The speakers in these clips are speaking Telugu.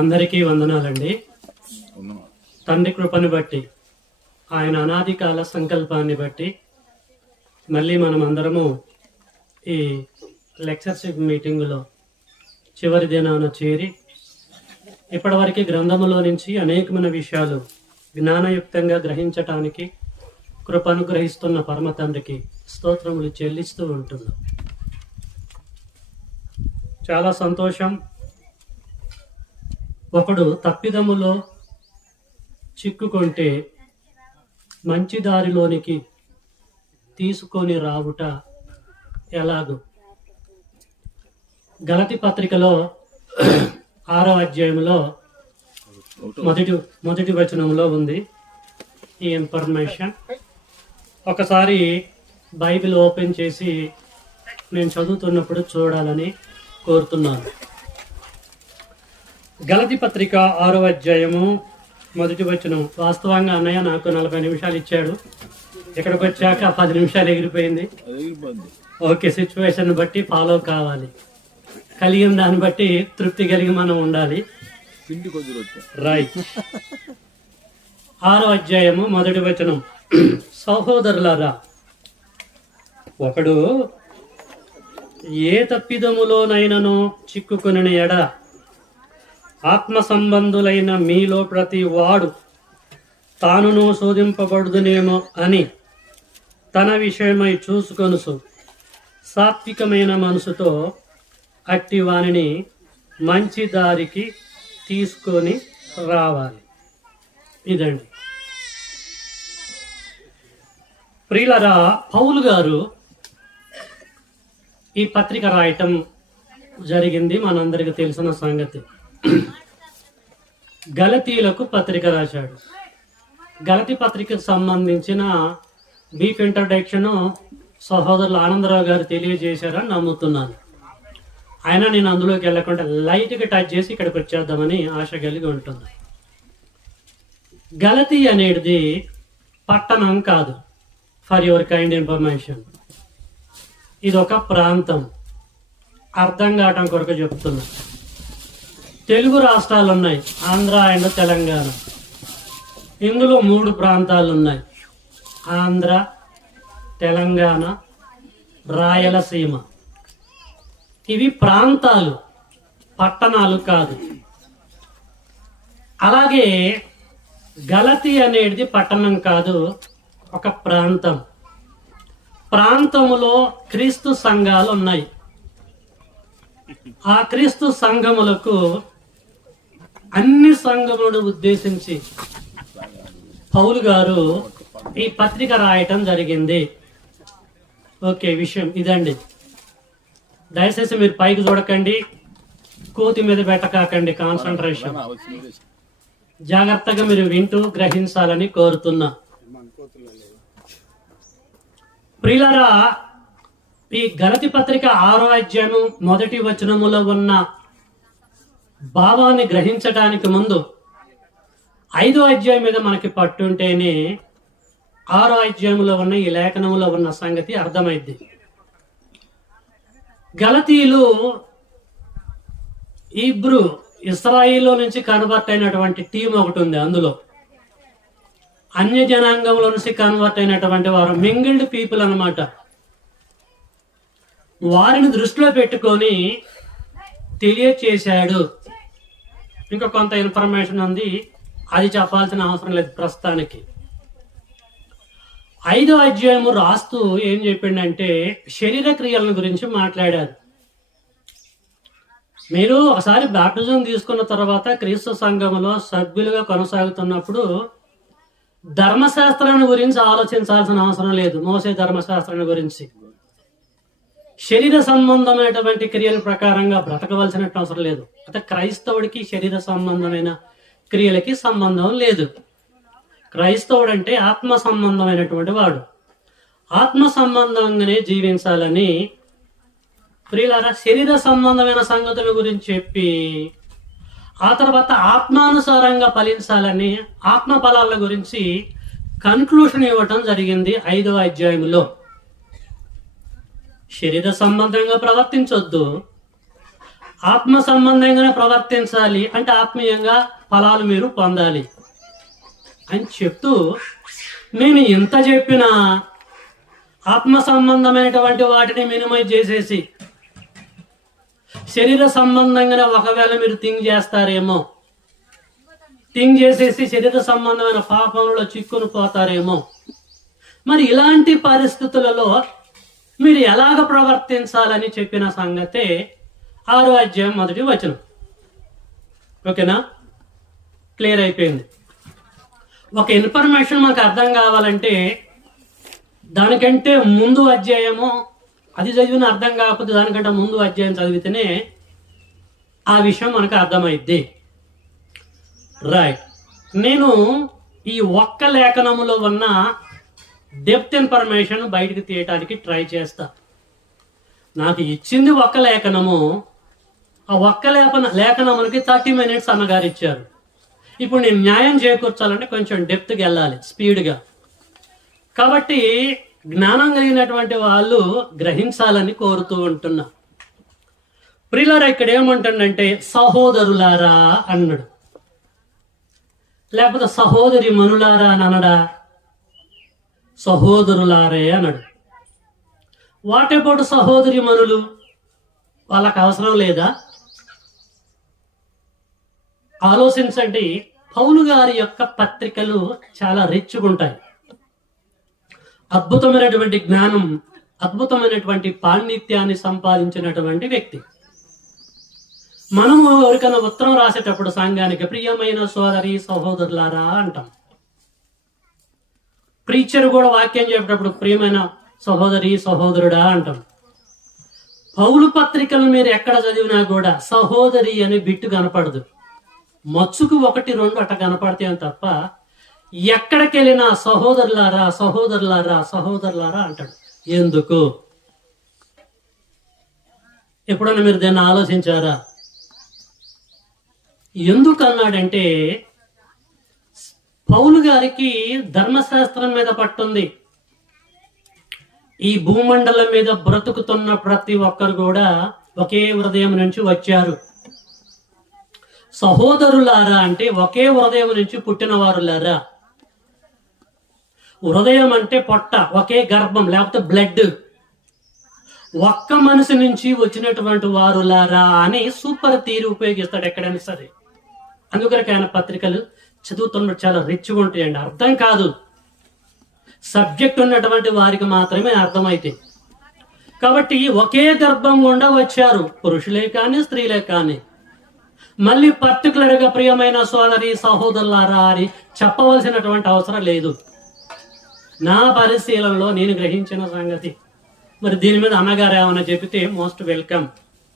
అందరికీ వందనాలండి. తండ్రి కృపను బట్టి, ఆయన అనాది కాల సంకల్పాన్ని బట్టి మళ్ళీ మనం అందరము ఈ లెక్చర్షిప్ మీటింగులో చివరి దినాన చేరి ఇప్పటివరకు గ్రంథములో నుంచి అనేకమైన విషయాలు జ్ఞానయుక్తంగా గ్రహించటానికి కృపను గ్రహిస్తున్న పరమ తండ్రికి స్తోత్రములు చెల్లిస్తూ ఉంటున్నాం. చాలా సంతోషం. ఒకడు తప్పిదములో చిక్కుకుంటే మంచి దారిలోనికి తీసుకొని రావుట ఎలాగో గలతీ పత్రికలో 6వ అధ్యాయంలో మొదటి వచనంలో ఉంది ఈ ఇన్ఫర్మేషన్. ఒకసారి బైబిల్ ఓపెన్ చేసి నేను చదువుతున్నప్పుడు చూడాలని కోరుతున్నాను. గలతీ పత్రిక 6వ అధ్యాయము మొదటి వచనం. వాస్తవంగా అన్నయ్య నాకు 40 నిమిషాలు ఇచ్చాడు. ఇక్కడికి వచ్చాక 10 నిమిషాలు ఎగిరిపోయింది. ఓకే, సిచ్యువేషన్ బట్టి ఫాలో కావాలి. కలిగిన దాన్ని బట్టి తృప్తి కలిగి మనం ఉండాలి. రైట్. 6వ అధ్యాయము మొదటి వచనం. సహోదరులారా, ఒకడు ఏ తప్పిదములోనైనను చిక్కుకొనిన ఎడ ఆత్మ సంబంధులైన మీలో ప్రతి వాడు తానును శోధింపబడుదునేమో అని తన విషయమై చూసుకొనుసు సాత్వికమైన మనసుతో అట్టి వానిని మంచి దారికి తీసుకొని రావాలి. ఇదండి ప్రియులరా, పౌలు గారు ఈ పత్రిక రాయటం జరిగింది. మనందరికి తెలిసిన సంగతి. గలతీలకు పత్రిక రాశాడు. గలతీ పత్రికకు సంబంధించిన బ్రీఫ్ ఇంట్రడక్షన్ సహోదరులు ఆనందరావు గారు తెలియజేశారని నమ్ముతున్నాను. అయినా నేను అందులోకి వెళ్ళకుండా లైట్గా టచ్ చేసి ఇక్కడికి వచ్చేద్దామని ఆశ కలిగి ఉంటుంది. గలతీ అనేది పట్టణం కాదు. ఫర్ యువర్ కైండ్ ఇన్ఫర్మేషన్, ఇది ఒక ప్రాంతం. అర్థం కావటం కొరకు చెప్తున్నా. తెలుగు రాష్ట్రాలు ఉన్నాయి, ఆంధ్ర అండ్ తెలంగాణ. ఇందులో 3 ప్రాంతాలు ఉన్నాయి: ఆంధ్ర, తెలంగాణ, రాయలసీమ. ఇవి ప్రాంతాలు, పట్టణాలు కాదు. అలాగే గలతీ అనేది పట్టణం కాదు, ఒక ప్రాంతం. ప్రాంతములో క్రీస్తు సంఘాలు ఉన్నాయి. ఆ క్రీస్తు సంఘములకు అన్ని సంఘములను ఉద్దేశించి పౌలు గారు ఈ పత్రిక రాయటం జరిగింది. ఓకే, విషయం ఇదండి. దయచేసి మీరు పైకి చూడకండి, కోతి మీద పెట్టకాకండి. కాన్సన్ట్రేషన్ జాగ్రత్తగా మీరు వింటూ గ్రహించాలని కోరుతున్నా. ప్రియులారా, ఈ గలతీ పత్రిక 6వ అధ్యాయం మొదటి వచనములో ఉన్న భావాన్ని గ్రహించడానికి ముందు 5వ అధ్యాయం మీద మనకి పట్టుంటేనే 6వ అధ్యాయంలో ఉన్న ఈ లేఖనంలో ఉన్న సంగతి అర్థమైద్ది. గలతీయులు హీబ్రూ ఇశ్రాయేలు నుంచి కన్వర్ట్ అయినటువంటి టీం ఒకటి ఉంది. అందులో అన్య జనాంగంలో నుంచి కన్వర్ట్ అయినటువంటి వారు మింగిల్డ్ పీపుల్ అన్నమాట. వారిని దృష్టిలో పెట్టుకొని తెలియచేశాడు. ఇంకా కొంత ఇన్ఫర్మేషన్ ఉంది, అది చెప్పాల్సిన అవసరం లేదు ప్రస్తుతానికి. 5వ అధ్యాయము రాస్తూ ఏం చెప్పిండంటే శరీర క్రియలను గురించి మాట్లాడారు. మీరు ఒకసారి బాప్టిజం తీసుకున్న తర్వాత క్రీస్తు సంఘములో సభ్యులుగా కొనసాగుతున్నప్పుడు ధర్మశాస్త్రాన్ని గురించి ఆలోచించాల్సిన అవసరం లేదు. మోసే ధర్మశాస్త్రాన్ని గురించి, శరీర సంబంధమైనటువంటి క్రియల ప్రకారంగా బ్రతకవలసిన అవసరం లేదు. అంటే క్రైస్తవుడికి శరీర సంబంధమైన క్రియలకి సంబంధం లేదు. క్రైస్తవుడు అంటే ఆత్మ సంబంధమైనటువంటి వాడు. ఆత్మ సంబంధంగానే జీవించాలని ప్రియులారా శరీర సంబంధమైన సంగతుల గురించి చెప్పి ఆ తర్వాత ఆత్మానుసారంగా ఫలించాలని ఆత్మ ఫలాల గురించి కన్క్లూషన్ ఇవ్వటం జరిగింది 5వ అధ్యాయంలో. శరీర సంబంధంగా ప్రవర్తించొద్దు, ఆత్మ సంబంధంగానే ప్రవర్తించాలి అంటే ఆత్మీయంగా ఫలాలు మీరు పొందాలి అని చెప్తూ, నేను ఇంత చెప్పినా ఆత్మ సంబంధమైనటువంటి వాటిని మినిమైజ్ చేసేసి శరీర సంబంధంగానే ఒకవేళ మీరు థింక్ చేస్తారేమో, థింక్ చేసేసి శరీర సంబంధమైన పాపంలో చిక్కుని పోతారేమో. మరి ఇలాంటి పరిస్థితులలో మీరు ఎలాగ ప్రవర్తించాలని చెప్పిన సంగతే 6వ అధ్యాయం 1వ వచనం. ఓకేనా? క్లియర్ అయిపోయింది. ఒక ఇన్ఫర్మేషన్ మనకు అర్థం కావాలంటే దానికంటే ముందు అధ్యాయము అది చదివిన అర్థం కాకపోతే దానికంటే ముందు అధ్యాయం చదివితేనే ఆ విషయం మనకు అర్థమైద్ది. రైట్. నేను ఈ ఒక్క లేఖనములో ఉన్న డెప్త్ ఇన్ఫర్మేషన్ బయటికి తీయటానికి ట్రై చేస్తా. నాకు ఇచ్చింది ఒక్క లేఖనము. ఆ ఒక్క లేఖనములకి 30 minutes అన్నగారు ఇచ్చారు. ఇప్పుడు నేను న్యాయం చేకూర్చాలంటే కొంచెం డెప్త్కి వెళ్ళాలి, స్పీడ్గా. కాబట్టి జ్ఞానం కలిగినటువంటి వాళ్ళు గ్రహించాలని కోరుతూ ఉంటున్నా. ప్రియులారా, ఇక్కడ ఏమంటుండంటే సహోదరులారా అన్నాడు, లేకపోతే సహోదరి మనులారా అని అనడా? సహోదరులారే అన్నాడు. వాట్ అబౌట్ సహోదరి మనులు? వాళ్ళకి అవసరం లేదా? ఆలోచించండి. పౌలు గారి యొక్క పత్రికలు చాలా రిచ్గా ఉంటాయి. అద్భుతమైనటువంటి జ్ఞానం, అద్భుతమైనటువంటి పాండిత్యాన్ని సంపాదించినటువంటి వ్యక్తి. మనము ఎవరికైనా ఉత్తరం రాసేటప్పుడు సంఘానికి ప్రియమైన సోదరి సహోదరులారా అంటాం. ప్రీచర్ కూడా వాక్యం చెప్పేటప్పుడు ప్రియమైన సహోదరి సహోదరుడా అంటాం. పౌలు పత్రికలు మీరు ఎక్కడ చదివినా కూడా సహోదరి అనే బిట్టు కనపడదు. మచ్చుకు 1, 2 అట్ట కనపడతాయని తప్ప ఎక్కడికి వెళ్ళినా సహోదరులారా సహోదరులారా సహోదరులారా అంటాడు. ఎందుకు? ఎప్పుడన్నా మీరు దాన్ని ఆలోచించారా? ఎందుకు అన్నాడంటే పౌలు గారికి ధర్మశాస్త్రం మీద పట్టుంది. ఈ భూమండలం మీద బ్రతుకుతున్న ప్రతి ఒక్కరు కూడా ఒకే హృదయం నుంచి వచ్చారు. సహోదరులారా అంటే ఒకే హృదయం నుంచి పుట్టిన వారులారా. హృదయం అంటే పొట్ట, ఒకే గర్భం లేకపోతే బ్లడ్, ఒక్క మనసు నుంచి వచ్చినటువంటి వారులారా అని సూపర్ థియరీ ఉపయోగిస్తాడు ఎక్కడైనా సరే. అందుకని ఆయన పత్రికలు చదువుతున్నప్పుడు చాలా రిచ్గా ఉంటాయండి. అర్థం కాదు, సబ్జెక్ట్ ఉన్నటువంటి వారికి మాత్రమే అర్థమైతే. కాబట్టి ఒకే గర్భం గుండా వచ్చారు, పురుషులే కానీ స్త్రీలే కానీ. మళ్ళీ పర్టికులర్గా ప్రియమైన సోదరి సహోదరులారా అని చెప్పవలసినటువంటి అవసరం లేదు. నా పరిశీలనలో నేను గ్రహించిన సంగతి. మరి దీని మీద అన్నగారు ఏమన్నా చెబితే మోస్ట్ వెల్కమ్.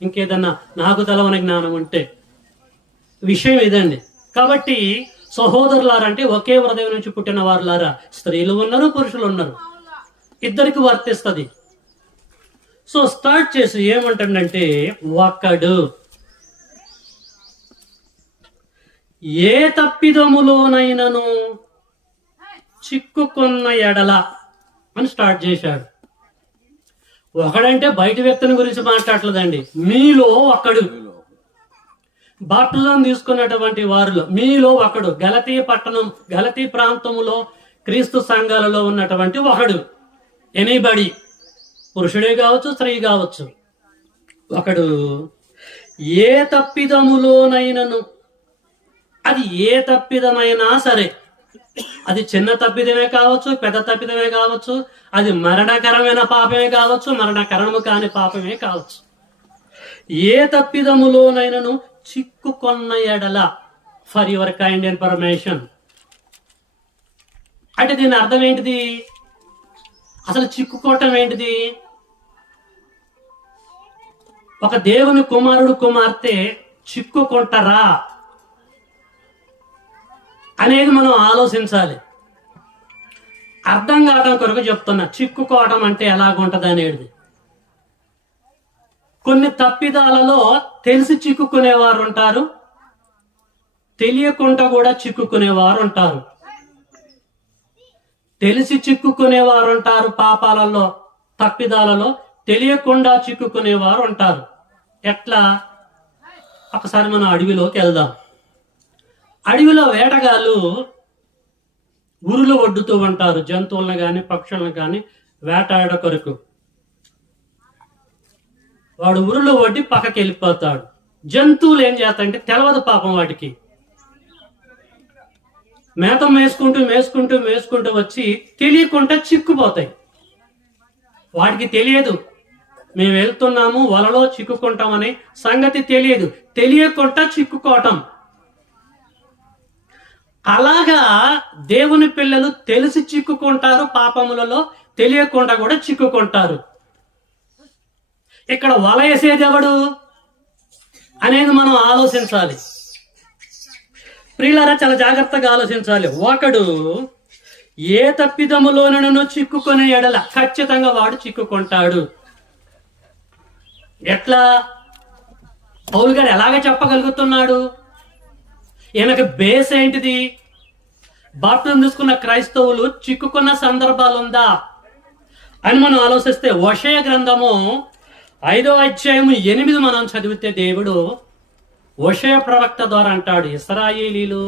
ఇంకేదన్నా నాకు తెలవని జ్ఞానం ఉంటే విషయం ఇదండి. కాబట్టి సహోదరులారంటే ఒకే హృదయం నుంచి పుట్టిన వారులారా. స్త్రీలు ఉన్నారు, పురుషులు ఉన్నారు, ఇద్దరికి వర్తిస్తుంది. సో స్టార్ట్ చేసి ఏమంటుండంటే ఒక్కడు ఏ తప్పిదములోనైనను చిక్కుకున్న ఎడల అని స్టార్ట్ చేశాడు. ఒకడంటే బయట వ్యక్తిని గురించి మాట్లాడలేదండి. మీలో ఒకడు, బాప్టిజం తీసుకున్నటువంటి వారిలో మీలో ఒకడు, గలతీ ప్రాంతములో క్రీస్తు సంఘాలలో ఉన్నటువంటి ఒకడు, ఎనీబడి, పురుషుడే కావచ్చు స్త్రీ కావచ్చు, ఒకడు ఏ తప్పిదములోనైనను, అది ఏ తప్పిదమైనా సరే, అది చిన్న తప్పిదమే కావచ్చు, పెద్ద తప్పిదమే కావచ్చు, అది మరణకరమైన పాపమే కావచ్చు, మరణకరము కాని పాపమే కావచ్చు, ఏ తప్పిదములోనైనను చిక్కుకొన్న ఎడల. ఫర్ యువర్ కైండ్ ఇన్ఫర్మేషన్ అంటే దీని అర్థం ఏంటిది? అసలు చిక్కుకోవటం ఏంటిది? ఒక దేవుని కుమారుడు కుమార్తె చిక్కుకుంటారా అనేది మనం ఆలోచించాలి. అర్థం కావడం కొరకు చెప్తున్నా. చిక్కుకోవడం అంటే ఎలాగుంటది అనేది. కొన్ని తప్పిదాలలో తెలిసి చిక్కుకునేవారు ఉంటారు, తెలియకుండా కూడా చిక్కుకునేవారు ఉంటారు. తెలిసి చిక్కుకునేవారు ఉంటారు పాపాలలో, తప్పిదాలలో. తెలియకుండా చిక్కుకునేవారు ఉంటారు. ఎట్లా? ఒకసారి మనం అడవిలోకి వెళ్దాం. అడవిలో వేటగాళ్ళు ఉరులు ఒడ్డుతూ ఉంటారు, జంతువులను కానీ పక్షులను కానీ వేటాడ కొరకు. వాడు ఉరులు ఒడ్డి పక్కకి వెళ్ళిపోతాడు. జంతువులు ఏం చేస్తాయంటే తెలవదు పాపం వాటికి, మేత మేసుకుంటూ మేసుకుంటూ మేసుకుంటూ వచ్చి తెలియకుండా చిక్కుపోతాయి. వాటికి తెలియదు మేము వెళ్తున్నాము, వలలో చిక్కుకుంటామనే సంగతి తెలియదు, తెలియకుండా చిక్కుకోవటం. అలాగా దేవుని పిల్లలు తెలిసి చిక్కుకుంటారు పాపములలో, తెలియకుండా కూడా చిక్కుకుంటారు. ఇక్కడ వల వేసేది ఎవడు అనేది మనం ఆలోచించాలి. ప్రియులారా, చాలా జాగ్రత్తగా ఆలోచించాలి. ఒకడు ఏ తప్పిదములోనూ చిక్కుకునే ఎడల ఖచ్చితంగా వాడు చిక్కుకుంటాడు. ఎట్లా పౌలు గారు ఎలాగ చెప్పగలుగుతున్నాడు? ఈయనకు బేస్ ఏంటిది? బాప్టిజం తీసుకున్న క్రైస్తవులు చిక్కుకున్న సందర్భాలుందా అని మనం ఆలోచిస్తే, హోషేయ గ్రంథము 5వ అధ్యాయము 8 మనం చదివితే దేవుడు హోషేయ ప్రవక్త ద్వారా అంటాడు, ఇశ్రాయేలీలు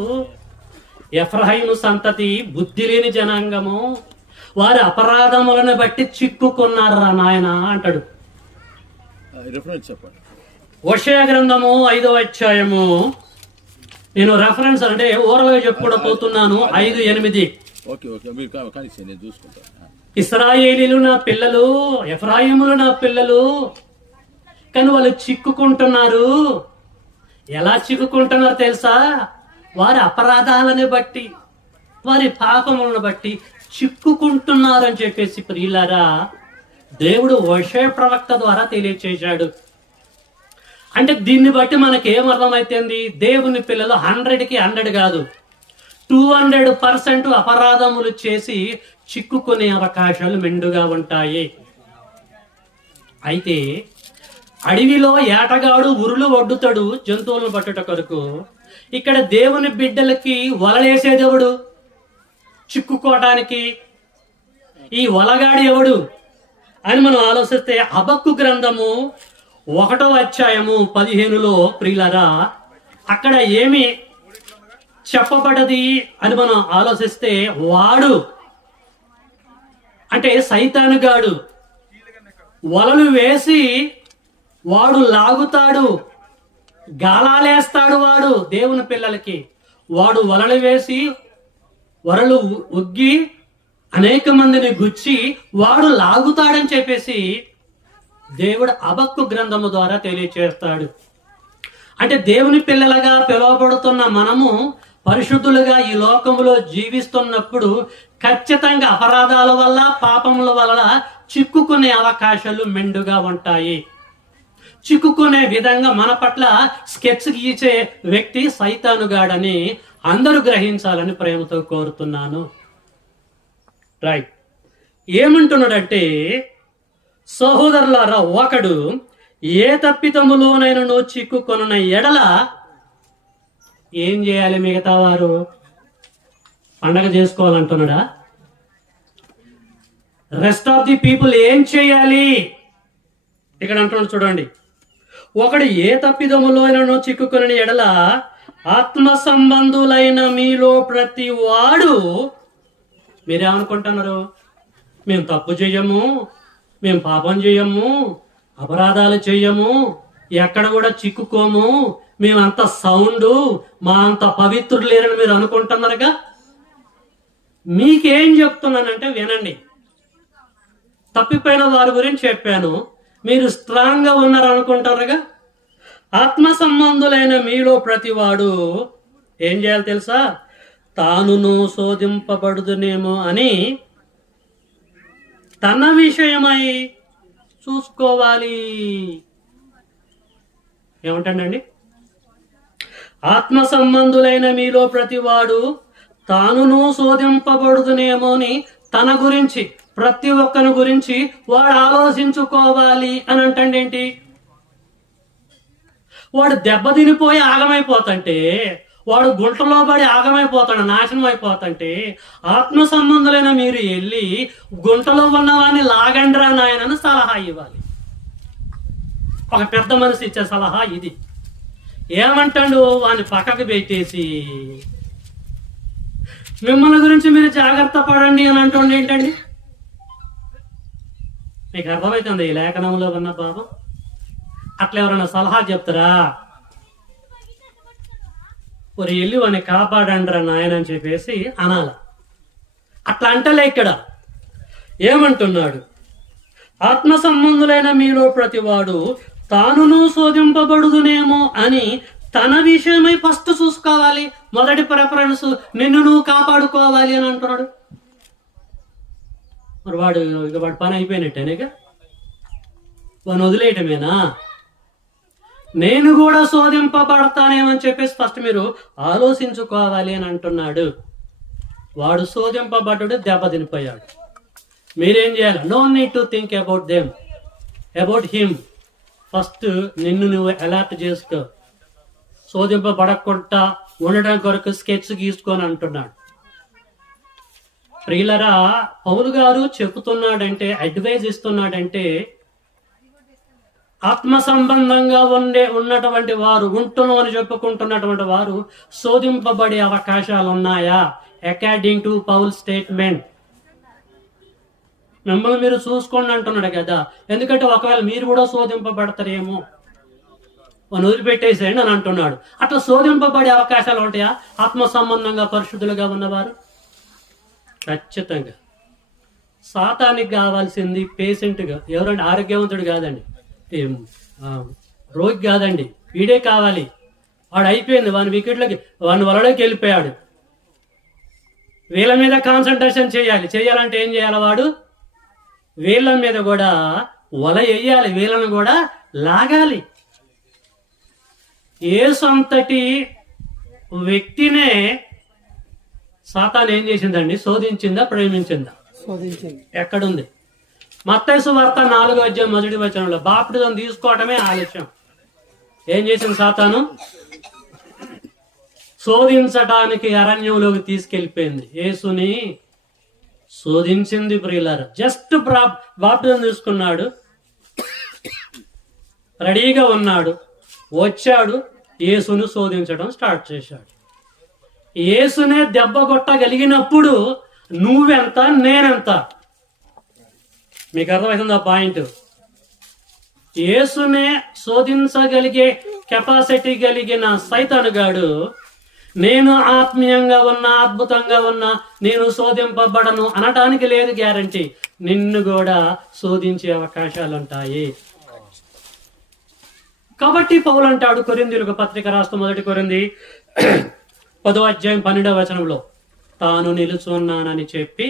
ఎఫ్రాయిము సంతతి బుద్ధి లేని జనాంగము, వారి అపరాధములను బట్టి చిక్కుకున్నారా నాయన అంటాడు. హోషేయ గ్రంథము 5వ అధ్యాయము, నేను రెఫరెన్స్ అంటే ఓరల్గా చెప్పుకుంటూ పోతున్నాను, 5:8. ఇశ్రాయేలీలు నా పిల్లలు, ఎఫ్రాయిములు నా పిల్లలు, కానీ వాళ్ళు చిక్కుకుంటున్నారు. ఎలా చిక్కుకుంటున్నారు తెలుసా? వారి అపరాధాలను బట్టి, వారి పాపములను బట్టి చిక్కుకుంటున్నారు అని చెప్పేసి ప్రియులారా దేవుడు హోషేయ ప్రవక్త ద్వారా తెలియచేశాడు. అంటే దీన్ని బట్టి మనకి ఏమర్థమైతుంది? దేవుని పిల్లలు 100కి 100 కాదు, 200% అపరాధములు చేసి చిక్కుకునే అవకాశాలు మెండుగా ఉంటాయి. అయితే అడవిలో ఏటగాడు ఉరులు ఒడ్డుతాడు జంతువులను పట్టుట కొరకు. ఇక్కడ దేవుని బిడ్డలకి వలలేసేది ఎవడు? చిక్కుకోవటానికి ఈ వలగాడి ఎవడు అని మనం ఆలోచిస్తే, హబక్కు గ్రంథము 1వ అధ్యాయము 15లో ప్రియులారా అక్కడ ఏమి చెప్పబడది అని మనం ఆలోచిస్తే, వాడు అంటే సైతానుగాడు వలలు వేసి వాడు లాగుతాడు, గాలాలేస్తాడు. వాడు దేవుని పిల్లలకి వాడు వలలు వేసి వరలు ఉగ్గి అనేక మందిని గుచ్చి వాడు లాగుతాడని చెప్పేసి దేవుడు హబక్కు గ్రంథము ద్వారా తెలియచేస్తాడు. అంటే దేవుని పిల్లలుగా పిలువబడుతున్న మనము పరిశుద్ధులుగా ఈ లోకములో జీవిస్తున్నప్పుడు ఖచ్చితంగా అపరాధాల వల్ల, పాపముల వల్ల చిక్కుకునే అవకాశాలు మెండుగా ఉంటాయి. చిక్కుకునే విధంగా మన పట్ల స్కెచ్ గీచే వ్యక్తి సైతానుగాడని అందరూ గ్రహించాలని ప్రేమతో కోరుతున్నాను. రైట్, ఏమంటున్నాడంటే, సహోదరులారా, ఒకడు ఏ తప్పిదములోనైనా చిక్కుకొన ఎడల ఏం చేయాలి? మిగతా వారు పండగ చేసుకోవాలంటున్నాడా? రెస్ట్ ఆఫ్ ది పీపుల్ ఏం చేయాలి? ఇక్కడ అంటున్నాడు చూడండి, ఒకడు ఏ తప్పిదములోనైనా చిక్కుకొన ఎడల ఆత్మ సంబంధులైన మీలో ప్రతి వాడు. మీరేమనుకుంటున్నారు? మేము తప్పు చెయ్యము, మేము పాపం చెయ్యము, అపరాధాలు చెయ్యము, ఎక్కడ కూడా చిక్కుకోము, మేమంత సౌండ్, మా అంత పవిత్రులు లేరని మీరు అనుకుంటున్నారుగా. మీకేం చెప్తున్నానంటే వినండి. తప్పిపోయిన వారి గురించి చెప్పాను, మీరు స్ట్రాంగ్ గా ఉన్నారు అనుకుంటారుగా. ఆత్మ సంబంధులైన మీలో ప్రతివాడు ఏం చేయాలి తెలుసా? తానును శోధింపబడుదునేమో అని తన విషయమై చూసుకోవాలి. ఏమంటాడండి? ఆత్మ సంబంధులైన మీలో ప్రతివాడు తానును శోధింపబడుదునేమో అని తన గురించి, ప్రతి ఒక్కరి గురించి వాడు ఆలోచించుకోవాలి అని అంటాడేంటి? వాడు దెబ్బతినిపోయి ఆగమైపోతుంటే, వాడు గుంటలో పడి ఆగమైపోతాడు, నాశనం అయిపోతుంటే, ఆత్మ సంబంధులైన మీరు వెళ్ళి గుంటలో ఉన్నవాడిని లాగండ్రా నాయనని సలహా ఇవ్వాలి. ఒక పెద్ద మనిషి ఇచ్చే సలహా ఇది. ఏమంటాడు? వాని పక్కకు పెట్టేసి మిమ్మల్ని గురించి మీరు జాగ్రత్త పడండి అని అంటుండే ఏంటండి? మీకు అర్థమవుతుంది ఈ లేఖనంలో ఉన్న భావం? అట్లా ఎవరైనా సలహా చెప్తారా? మరి వెళ్ళి వాడిని కాపాడండి రా నాయన అని చెప్పేసి అనాల. అట్లా అంటలే. ఇక్కడ ఏమంటున్నాడు? ఆత్మ సంబంధులైన మీలో ప్రతివాడు తానును శోధింపబడుదునేమో అని తన విషయమై ఫస్ట్ చూసుకోవాలి. మొదటి ప్రిఫరెన్స్ నిన్ను నువ్వు కాపాడుకోవాలి అని అంటున్నాడు. మరి వాడు పని అయిపోయినట్టేనేగా, వాడిని వదిలేయటమేనా? నేను కూడా శోధింపబడతానేమని చెప్పేసి ఫస్ట్ మీరు ఆలోచించుకోవాలి అని అంటున్నాడు. వాడు శోధింపబడ్డాడు, దెబ్బతినిపోయాడు. మీరేం చేయాలి? No need to think about them, about him. First నిన్ను నువ్వు అలర్ట్ చేసుకో. శోధింపబడకుండా ఉండడం కొరకు స్కెచ్ గీసుకొని అంటున్నాడు. ప్రియులరా, పౌలు గారు చెబుతున్నాడంటే, అడ్వైజ్ ఇస్తున్నాడంటే, ఆత్మ సంబంధంగా ఉన్నటువంటి వారు, ఉంటును అని చెప్పుకుంటున్నటువంటి వారు శోధింపబడే అవకాశాలు ఉన్నాయా? According to Paul statement. మిమ్మల్ని మీరు చూసుకోండి అంటున్నాడు కదా. ఎందుకంటే ఒకవేళ మీరు కూడా శోధింపబడతారేమో, అని వదిలిపెట్టేసేయండి అని అంటున్నాడు. అట్లా శోధింపబడే అవకాశాలు ఉంటాయా ఆత్మ సంబంధంగా పరిశుద్ధులుగా ఉన్నవారు? ఖచ్చితంగా. సాతానికి కావాల్సింది పేషెంట్గా ఎవరంటే ఆరోగ్యవంతుడు కాదండి, రోగి కాదండి, వీడే కావాలి. వాడు అయిపోయింది, వాని వికెట్లకి వాని వలలోకి వెళ్ళిపోయాడు. వీళ్ళ మీద కాన్సన్ట్రేషన్ చేయాలంటే ఏం చేయాలి? వాడు వీళ్ళ మీద కూడా వల వేయాలి, వీళ్ళని కూడా లాగాలి. యేసు అంతటి వ్యక్తినే సాతాను ఏం చేసిందండి? శోధించిందా, ప్రేమించిందా? శోధించింది. ఎక్కడుంది? మత్తయి సువార్త 4వ అధ్యాయం 1వ వచనంలో బాప్టిజం తీసుకోవటమే ఆలస్యం. ఏం చేసింది సాతాను? శోధించటానికి అరణ్యంలోకి తీసుకెళ్లిపోయింది. యేసుని శోధించింది. ప్రియులారా, జస్ట్ బాప్టిజం తీసుకున్నాడు, రెడీగా ఉన్నాడు, వచ్చాడు, యేసును శోధించడం స్టార్ట్ చేశాడు. యేసునే దెబ్బ కొట్టగలిగినప్పుడు నువ్వెంత, నేనెంత? మీకు అర్థమవుతుంది ఆ పాయింట్? యేసునే శోధించగలిగే కెపాసిటీ కలిగిన సైతానుగాడు నేను ఆత్మీయంగా ఉన్నా, అద్భుతంగా ఉన్నా, నేను శోధింపబడను అనటానికి లేదు గ్యారంటీ. నిన్ను కూడా శోధించే అవకాశాలు ఉంటాయి. కాబట్టి పౌలు అంటాడు, కొరింథీయులకు పత్రిక రాస్తూ 1 కొరింథీ 10వ అధ్యాయం 12వ వచనంలో, తాను నిలుచున్నానని చెప్పి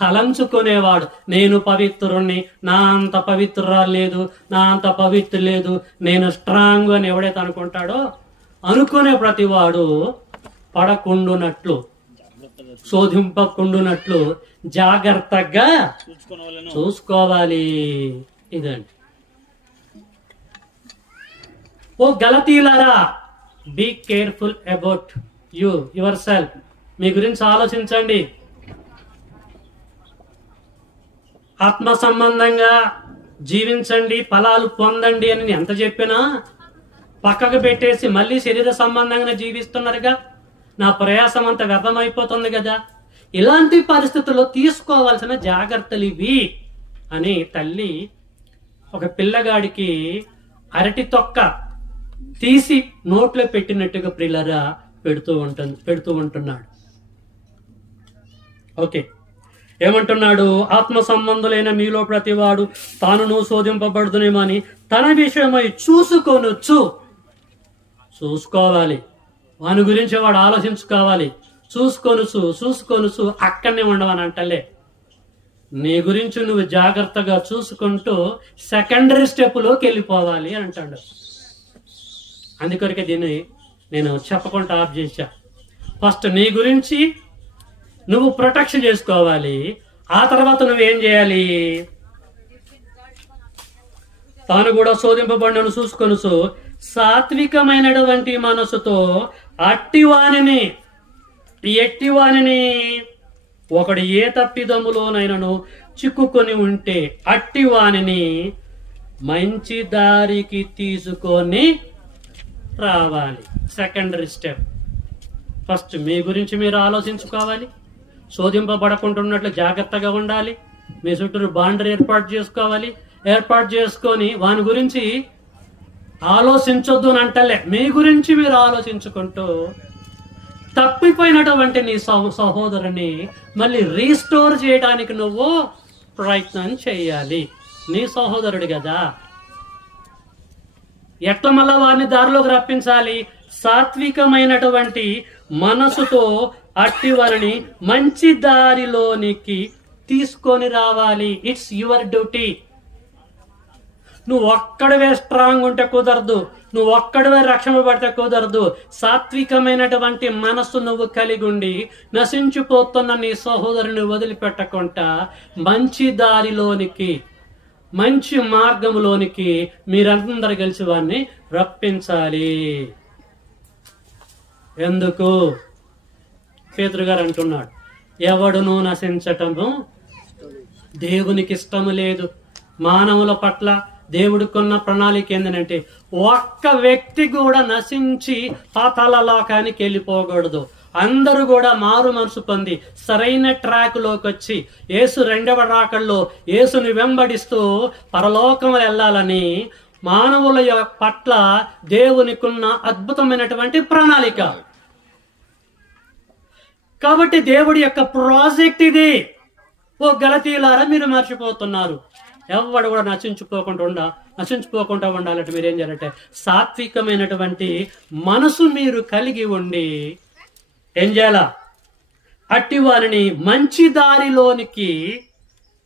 తలంచుకునేవాడు నేను పవిత్రుణ్ణి, నా అంత పవిత్రురాలు లేదు, నా అంత పవిత్రు లేదు, నేను స్ట్రాంగ్ అని ఎవడైతే అనుకుంటాడో, అనుకునే ప్రతివాడు పడకుండునట్లు, శోధింపకుండునట్లు జాగ్రత్తగా చూసుకోవాలి. ఇదండి. ఓ గలతీయులారా, be careful about yourself. మీ గురించి ఆలోచించండి. ఆత్మ సంబంధంగా జీవించండి, ఫలాలు పొందండి అని ఎంత చెప్పినా పక్కకు పెట్టేసి మళ్ళీ శరీర సంబంధంగా జీవిస్తున్నారుగా. నా ప్రయాసం అంతా వ్యర్థమైపోతుంది కదా. ఇలాంటి పరిస్థితుల్లో తీసుకోవాల్సిన జాగ్రత్తలు ఇవి అని తల్లి ఒక పిల్లగాడికి అరటి తొక్క తీసి నోట్లో పెట్టినట్టుగా ప్రియులరా పెడుతూ ఉంటున్నాడు. ఓకే, ఏమంటున్నాడు? ఆత్మ సంబంధులైన మీలో ప్రతివాడు తానును శోధింపబడుతునేమో అని తన విషయమై చూసుకోవాలి. వాని గురించి వాడు ఆలోచించుకోవాలి. చూసుకొనుచు అక్కడనే ఉండవని అంటలే. నీ గురించి నువ్వు జాగ్రత్తగా చూసుకుంటూ సెకండరీ స్టెప్లోకి వెళ్ళిపోవాలి అంటాడు. అందుకొరకే దీన్ని నేను చెప్పకుండా ఆఫ్ చేశా. ఫస్ట్ నీ గురించి నువ్వు ప్రొటెక్షన్ చేసుకోవాలి. ఆ తర్వాత నువ్వేం చేయాలి? తాను కూడా శోధింపబడినను చూసుకొనుచు సాత్వికమైనటువంటి మనసుతో ఎట్టివానిని ఒకడు ఏ తప్పిదములోనైనను చిక్కుకొని ఉంటే అట్టివానిని మంచి దారికి తీసుకొని రావాలి. Secondary step. ఫస్ట్ మీ గురించి మీరు ఆలోచించుకోవాలి. శోధింపబడకుంటున్నట్లు జాగ్రత్తగా ఉండాలి. మీ చుట్టూ బాండరీ ఏర్పాటు చేసుకొని వాని గురించి ఆలోచించొద్దు అని అంటలే, మీ గురించి మీరు ఆలోచించుకుంటూ తప్పిపోయినటువంటి నీ సహోదరుని మళ్ళీ రీస్టోర్ చేయడానికి నువ్వు ప్రయత్నం చేయాలి. నీ సహోదరుడు కదా, ఎట్లా మళ్ళా వారిని దారిలోకి రప్పించాలి? సాత్వికమైనటువంటి మనసుతో అట్టి వారిని మంచి దారిలోనికి తీసుకొని రావాలి. It's your duty. నువ్వు ఒక్కడివే స్ట్రాంగ్ ఉంటే కుదరదు, నువ్వు ఒక్కడివే రక్షణ పడితే కుదరదు. సాత్వికమైనటువంటి మనస్సు నువ్వు కలిగి ఉండి నశించిపోతున్న నీ సహోదరుని వదిలిపెట్టకుండా మంచి దారిలోనికి, మంచి మార్గంలోనికి మీరందరూ కలిసి వారిని రప్పించాలి. ఎందుకు? పేతురు గారు అంటున్నాడు, ఎవడును నశించటము దేవునికి ఇష్టము లేదు. మానవుల పట్ల దేవుడికున్న ప్రణాళిక ఏంటంటే ఒక్క వ్యక్తి కూడా నశించి పాతాళ లోకానికి వెళ్ళిపోకూడదు. అందరూ కూడా మారు మనసు పొంది సరైన ట్రాక్ లోకి వచ్చి యేసు రెండవ రాకల్లో యేసుని వెంబడిస్తూ పరలోకం వెళ్ళాలని మానవుల పట్ల దేవునికున్న అద్భుతమైనటువంటి ప్రణాళిక. కాబట్టి దేవుడి యొక్క ప్రాజెక్ట్ ఇది. ఓ గలతీయులారా, మీరు మర్చిపోతున్నారు. ఎవడు కూడా నశించుకోకుండా ఉండాలంటే మీరేం చేయాలంటే సాత్వికమైనటువంటి మనసు మీరు కలిగి ఉండి ఏం చేయాలా? అట్టి వారిని మంచి దారిలోనికి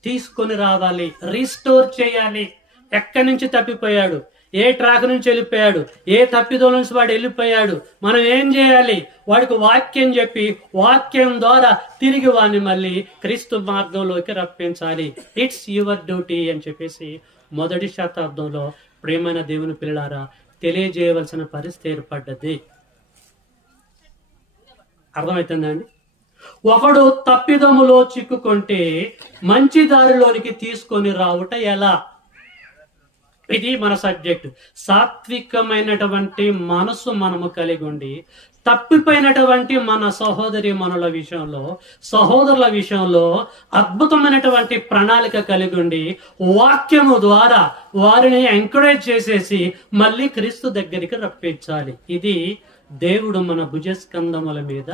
తీసుకొని రావాలి, రీస్టోర్ చేయాలి. ఎక్కడి నుంచి తప్పిపోయాడు, ఏ ట్రాక్ నుంచి వెళ్ళిపోయాడు, ఏ తప్పిదో నుంచి వాడు వెళ్ళిపోయాడు, మనం ఏం చేయాలి? వాడికి వాక్యం చెప్పి వాక్యం ద్వారా తిరిగి వాడిని మళ్ళీ క్రీస్తు మార్గంలోకి రప్పించాలి. ఇట్స్ యువర్ డ్యూటీ అని చెప్పేసి మొదటి శతాబ్దంలో ప్రియమైన దేవుని పిల్లలారా తెలియజేయవలసిన పరిస్థితి ఏర్పడ్డది. అర్థమవుతుందండి? ఒకడు తప్పిదములో చిక్కుకుంటే మంచి దారిలోనికి తీసుకొని రావుట ఎలా? ఇది మన సబ్జెక్ట్. సాత్వికమైనటువంటి మనసు మనము కలిగి ఉండి తప్పిపోయినటువంటి మన సహోదరుల విషయంలో అద్భుతమైనటువంటి ప్రణాళిక కలిగి ఉండి వాక్యము ద్వారా వారిని ఎంకరేజ్ చేసేసి మళ్ళీ క్రీస్తు దగ్గరికి రప్పించాలి. ఇది దేవుడు మన భుజస్కంధముల మీద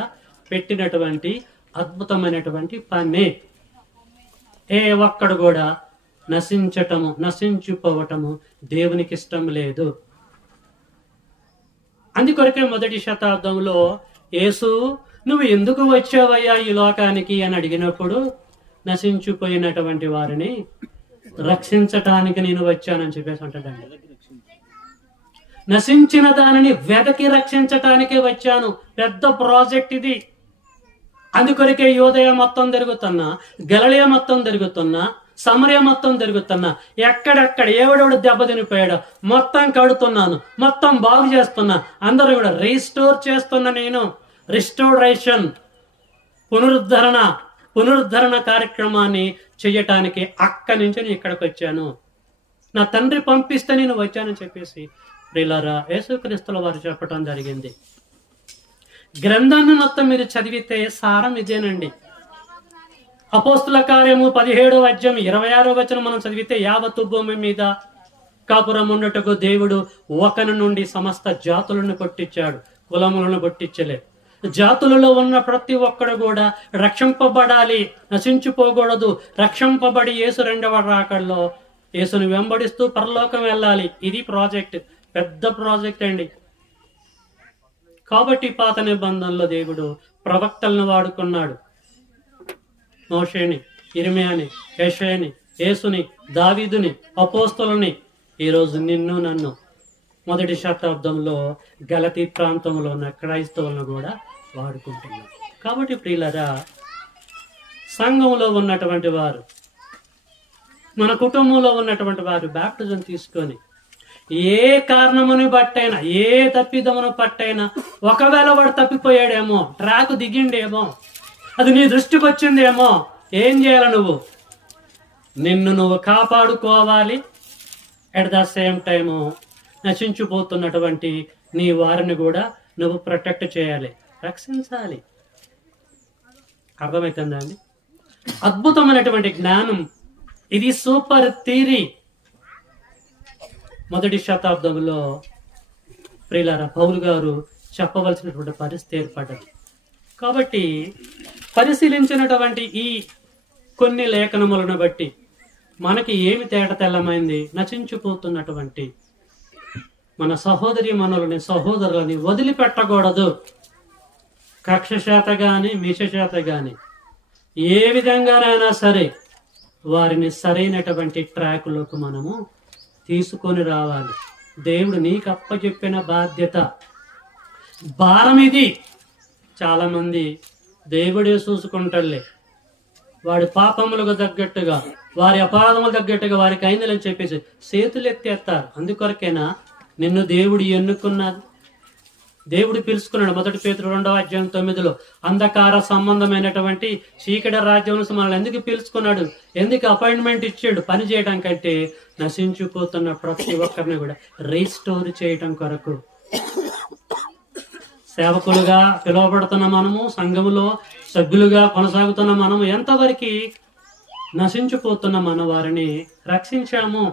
పెట్టినటువంటి అద్భుతమైనటువంటి పని. ఏ ఒక్కడు కూడా నశించిపోవటము దేవునికి ఇష్టం లేదు. అందుకొరకే మొదటి శతాబ్దంలో యేసు నువ్వు ఎందుకు వచ్చావయ్యా ఈ లోకానికి అని అడిగినప్పుడు నశించిపోయినటువంటి వారిని రక్షించటానికి నేను వచ్చానని చెప్పేసి అంటాడండి. నశించిన దానిని వెదకి రక్షించటానికే వచ్చాను. పెద్ద ప్రాజెక్ట్ ఇది. అందుకొరకే యోదయ మొత్తం తిరుగుతున్నా, గలిలయ మొత్తం తిరుగుతున్నా, సమరయ మొత్తం తిరుగుతున్నా, ఎక్కడెక్కడ ఎవడెవడు దెబ్బతినిపోయాడో మొత్తం కడుతున్నాను, మొత్తం బాగు చేస్తున్నా, అందరూ కూడా రీస్టోర్ చేస్తున్నా. నేను రిస్టోరేషన్, పునరుద్ధరణ కార్యక్రమాన్ని చెయ్యటానికి అక్కడి నుంచి నేను ఇక్కడికి వచ్చాను. నా తండ్రి పంపిస్తే నేను వచ్చానని చెప్పేసి ప్రియులారా యేసుక్రీస్తుల వారు చెప్పడం జరిగింది. గ్రంథాన్ని మొత్తం మీరు చదివితే సారం ఇదేనండి. అపోస్తుల కార్యము 17వ అధ్యాయం 26వ వచనం మనం చదివితే యావత్తు భూమి మీద కాపురం ఉన్నట్టుకు దేవుడు ఒకని నుండి సమస్త జాతులను పుట్టించాడు, కులములను పుట్టించలే. జాతులలో ఉన్న ప్రతి ఒక్కడు కూడా రక్షింపబడాలి, నశించిపోకూడదు. రక్షింపబడి యేసు రెండవ రాకడలో యేసుని వెంబడిస్తూ పరలోకం వెళ్ళాలి. ఇది ప్రాజెక్ట్, పెద్ద ప్రాజెక్ట్ అండి. కాబట్టి పాత నిబంధనలో దేవుడు ప్రవక్తలను వాడుకున్నాడు. మోషేని, ఇర్మియాని, యెషయాని, యేసుని, దావీదుని, అపోస్తలుని, ఈరోజు నిన్ను నన్ను మొదటి శతాబ్దంలో గలతీ ప్రాంతంలో ఉన్న క్రైస్తవులను కూడా వాడుకుంటున్నాడు. కాబట్టి ప్రియులారా, సంఘంలో ఉన్నటువంటి వారు, మన కుటుంబంలో ఉన్నటువంటి వారు బాప్టిజం తీసుకొని ఏ కారణముని బట్టైనా, ఏ తప్పిదమును పట్టైనా, ఒకవేళ వాడు తప్పిపోయాడేమో, ట్రాక్ దిగిండేమో, అది నీ దృష్టికి వచ్చిందేమో, ఏం చేయాలి? నిన్ను నువ్వు కాపాడుకోవాలి. ఎట్ ద సేమ్ టైము నశించిపోతున్నటువంటి నీ వారిని కూడా నువ్వు ప్రొటెక్ట్ చేయాలి, రక్షించాలి. అర్థమవుతుందా అండి? అద్భుతమైనటువంటి జ్ఞానం ఇది, సూపర్ థియరీ. మొదటి శతాబ్దంలో ప్రియులారా పౌలు గారు చెప్పవలసినటువంటి పరిస్థితి ఏర్పడ్డది. కాబట్టి పరిశీలించినటువంటి ఈ కొన్ని లేఖనములను బట్టి మనకి ఏమి తేట తెల్లమైంది? నశించిపోతున్నటువంటి మన సహోదరులని వదిలిపెట్టకూడదు. కక్ష చేత గాని మిష చేత గాని ఏ విధంగానైనా సరే వారిని సరైనటువంటి ట్రాక్లోకి మనము తీసుకొని రావాలి. దేవుడు నీకు అప్పచెప్పిన బాధ్యత, భారం ఇది. చాలా మంది దేవుడే చూసుకుంటాడులే, వాడి పాపములకు తగ్గట్టుగా, వారి అపరాధములకు తగ్గట్టుగా వారికి అయిందని చెప్పేసి చేతులు ఎత్తేస్తారు. అందుకొరకైనా నిన్ను దేవుడు ఎన్నుకున్నది, దేవుడు పిలుచుకున్నాడు. మొదటి పేతురు 2:9 అంధకార సంబంధమైనటువంటి చీకటి రాజ్యం నుంచి మనల్ని ఎందుకు పిలుచుకున్నాడు, ఎందుకు అపాయింట్మెంట్ ఇచ్చాడు? పని చేయడం కంటే నశించిపోతున్న ప్రతి ఒక్కరిని కూడా రీస్టోర్ చేయటం కొరకు. సేవకులుగా పిలువబడుతున్న మనము, సంఘములో సభ్యులుగా కొనసాగుతున్న మనము ఎంతవరకు నశించిపోతున్న మన వారిని రక్షించాము?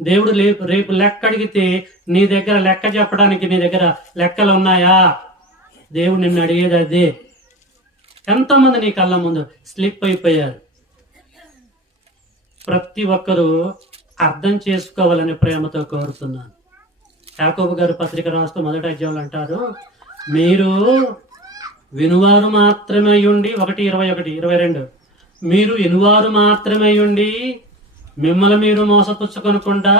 దేవుడు రేపు లెక్క అడిగితే నీ దగ్గర లెక్క చెప్పడానికి నీ దగ్గర లెక్కలు ఉన్నాయా? దేవుడు నిన్ను అడిగేది అదే. ఎంతమంది నీ కళ్ళ ముందు స్లిప్ అయిపోయారు? ప్రతి ఒక్కరూ అర్థం చేసుకోవాలని ప్రేమతో కోరుతున్నాను. యాకోబు గారు పత్రిక రాస్తూ మొదటి అధ్యాయంలో అంటారు, మీరు వినువారు మాత్రమే ఉండి 1:21-22 మీరు వినువారు మాత్రమే ఉండి మిమ్మల్ని మీరు మోసపుచ్చుకొనకుండా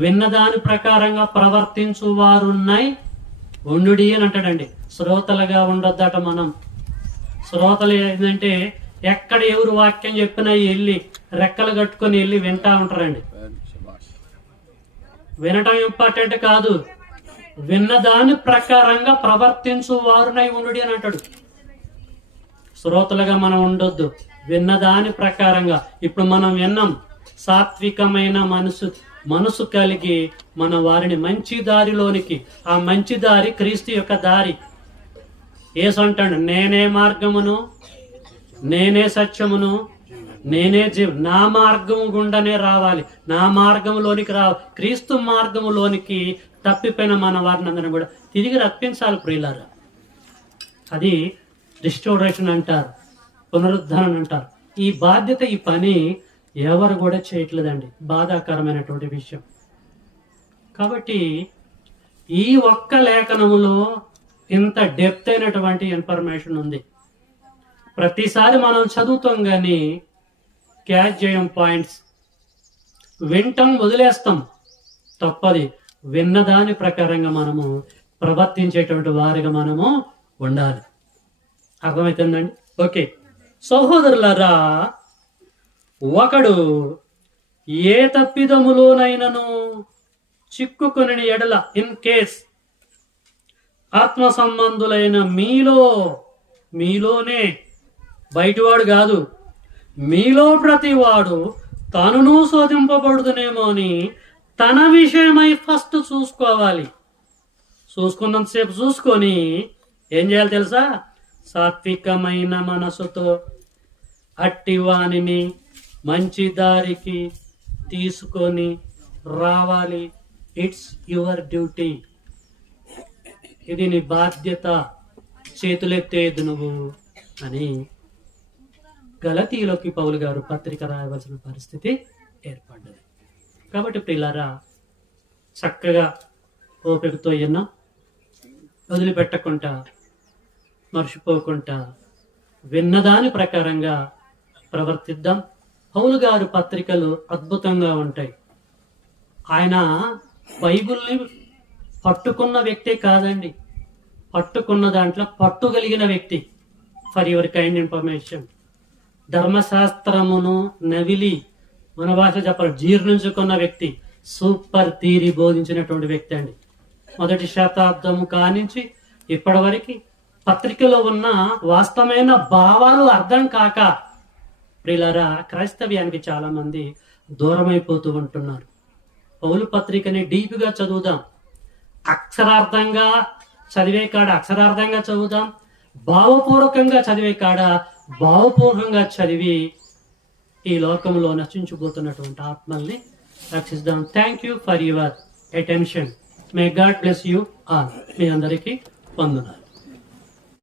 విన్నదాని ప్రకారంగా ప్రవర్తించువారున్నాయి ఉండుడి అని అంటాడండి. శ్రోతలుగా ఉండొద్దట మనం. శ్రోతలు ఏంటంటే ఎక్కడ ఎవరు వాక్యం చెప్పినా వెళ్ళి రెక్కలు కట్టుకొని వెళ్ళి వింటా ఉంటారండి. వినటం ఇంపార్టెంట్ కాదు, విన్నదాని ప్రకారంగా ప్రవర్తించు వారునై ఉండుడి అని అంటాడు. శ్రోతలుగా మనం ఉండొద్దు, విన్నదాని ప్రకారంగా. ఇప్పుడు మనం విన్నాం, సాత్వికమైన మనసు కలిగి మన వారిని మంచి దారిలోనికి, ఆ మంచి దారి క్రీస్తు యొక్క దారి. యేసు అంటాడు, నేనే మార్గమును, నేనే సత్యమును, నేనే నా మార్గము గుండానే రావాలి, నా మార్గంలోనికి క్రీస్తు మార్గములోనికి తప్పిపోయిన మన వారిని అందరం కూడా తిరిగి రప్పించాలి ప్రియులారా. అది రిస్టోరేషన్ అంటారు, పునరుద్ధరణ అంటారు. ఈ బాధ్యత, ఈ పని ఎవరు కూడా చేయట్లేదండి. బాధాకరమైనటువంటి విషయం. కాబట్టి ఈ ఒక్క లేఖనములో ఇంత డెప్త్ అయినటువంటి ఇన్ఫర్మేషన్ ఉంది. ప్రతిసారి మనం చదువుతాం కానీ క్యాచ్ చేయం పాయింట్స్, వింటాం వదిలేస్తాం. తప్పది. విన్నదాని ప్రకారంగా మనము ప్రవర్తించేటువంటి వారిగా మనము ఉండాలి. అర్థమవుతుందండి? ఓకే సహోదరులారా, ఒకడు ఏ తప్పిదములోనైనను చిక్కుకొని ఎడల, ఇన్ కేస్ ఆత్మ సంబంధులైన మీలోనే, బయటివాడు కాదు, మీలో ప్రతివాడు తానును శోధింపబడుతునేమో అని తన విషయమై ఫస్ట్ చూసుకోవాలి. చూసుకున్నంతసేపు చూసుకొని ఏం చేయాలి తెలుసా? సాత్వికమైన మనసుతో అట్టివానిని మంచి దారికి తీసుకొని రావాలి. It's your duty. ఇది నీ బాధ్యత. చేతులెత్తేది నువ్వు అని గలతీలోకి పౌలు గారు పత్రిక రాయవలసిన పరిస్థితి ఏర్పడ్డది. కాబట్టి ప్రియులారా, చక్కగా ఓపికతో ఎన్నో వదిలిపెట్టకుండా, మర్చిపోకుండా విన్నదాని ప్రకారంగా ప్రవర్తిద్దాం. పౌలు గారు పత్రికలు అద్భుతంగా ఉంటాయి. ఆయన బైబిల్ని పట్టుకున్న వ్యక్తే కాదండి, పట్టుకున్న దాంట్లో పట్టుగలిగిన వ్యక్తి. ఫర్ యువర్ కైండ్ ఇన్ఫర్మేషన్, ధర్మశాస్త్రమును నవిలి, మన భాష చెప్పాలి, జీర్ణించుకున్న వ్యక్తి. సూపర్ థియరీ బోధించినటువంటి వ్యక్తి అండి. మొదటి శతాబ్దము కానించి ఇప్పటి వరకు పత్రికలో ఉన్న వాస్తవమైన భావాలు అర్థం కాక ప్రియులారా, క్రైస్తవ్యానికి చాలా మంది దూరం అయిపోతూ ఉంటున్నారు. పౌలు పత్రికని డీప్గా చదువుదాం. అక్షరార్థంగా చదివే కాడ అక్షరార్థంగా చదువుదాం, భావపూర్వకంగా చదివే కాడ భావపూర్వకంగా చదివి ఈ లోకంలో నశించిపోతున్నటువంటి ఆత్మల్ని రక్షిద్దాం. Thank you for your attention. May God bless you all. మీ అందరికీ వందనాలు.